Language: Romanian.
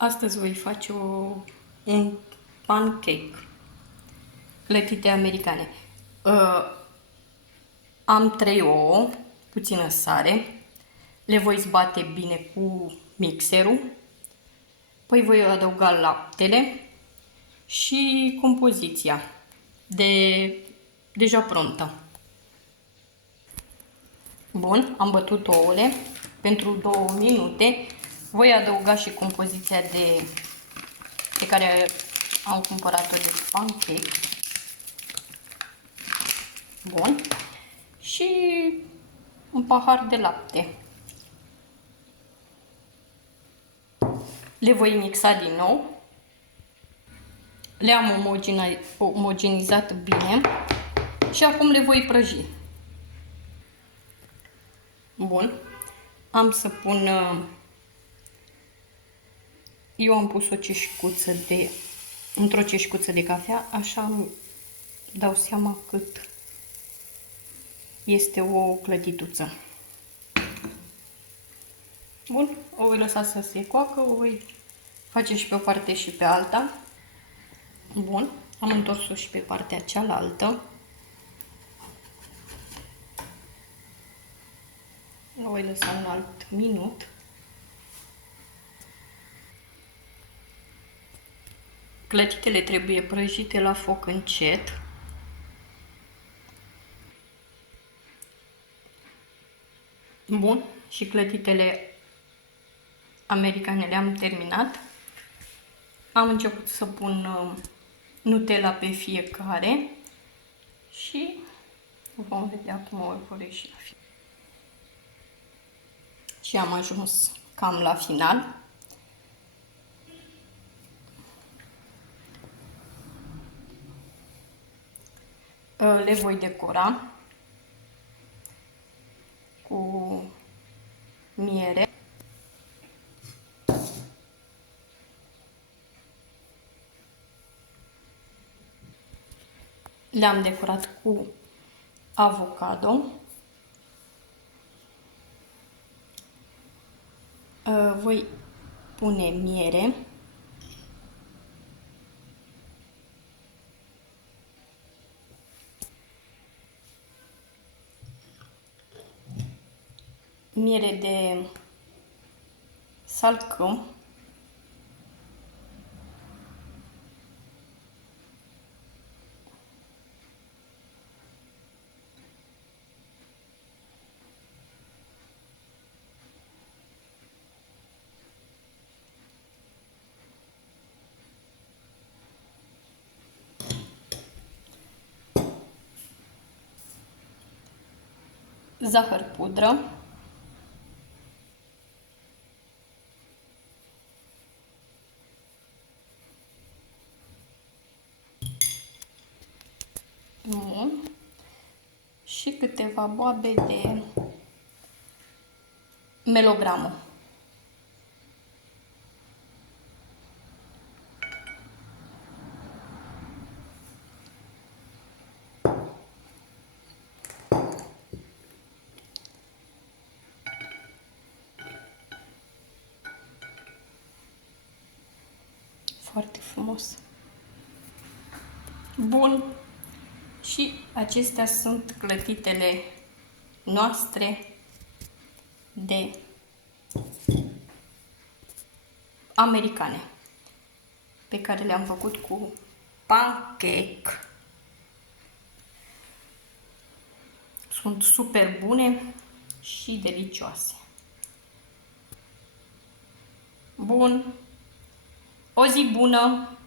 Astăzi voi face un pancake, clătite americane. Am 3 ouă, puțină sare, le voi zbate bine cu mixerul, păi voi adăuga laptele și compoziția deja prontă. Bun, am bătut ouăle pentru 2 minute. Voi adăuga și compoziția pe care am cumpărat-o de pancake. Bun. Și un pahar de lapte. Le voi mixa din nou. Le-am omogenizat bine și acum le voi prăji. Bun. Am să pun... Eu am pus o ceșcuță într-o ceșcuță de cafea, așa îmi dau seama cât este o clătituță. Bun, o voi lăsa să se coacă, o voi face și pe o parte și pe alta. Bun, am întors-o și pe partea cealaltă. O voi lăsa un alt minut. Clătitele trebuie prăjite la foc încet. Bun, și clătitele americane le-am terminat. Am început să pun Nutella pe fiecare și vom vedea cum vor ieși la final. Și am ajuns cam la final. Le voi decora cu miere. Le-am decorat cu avocado. Voi pune miere. Miere de salcâm. Zahăr pudră. Bun. Și câteva boabe de melogramă. Foarte frumos. Bun. Și acestea sunt clătitele noastre de americane pe care le-am făcut cu pancake. Sunt super bune și delicioase. Bun. O zi bună!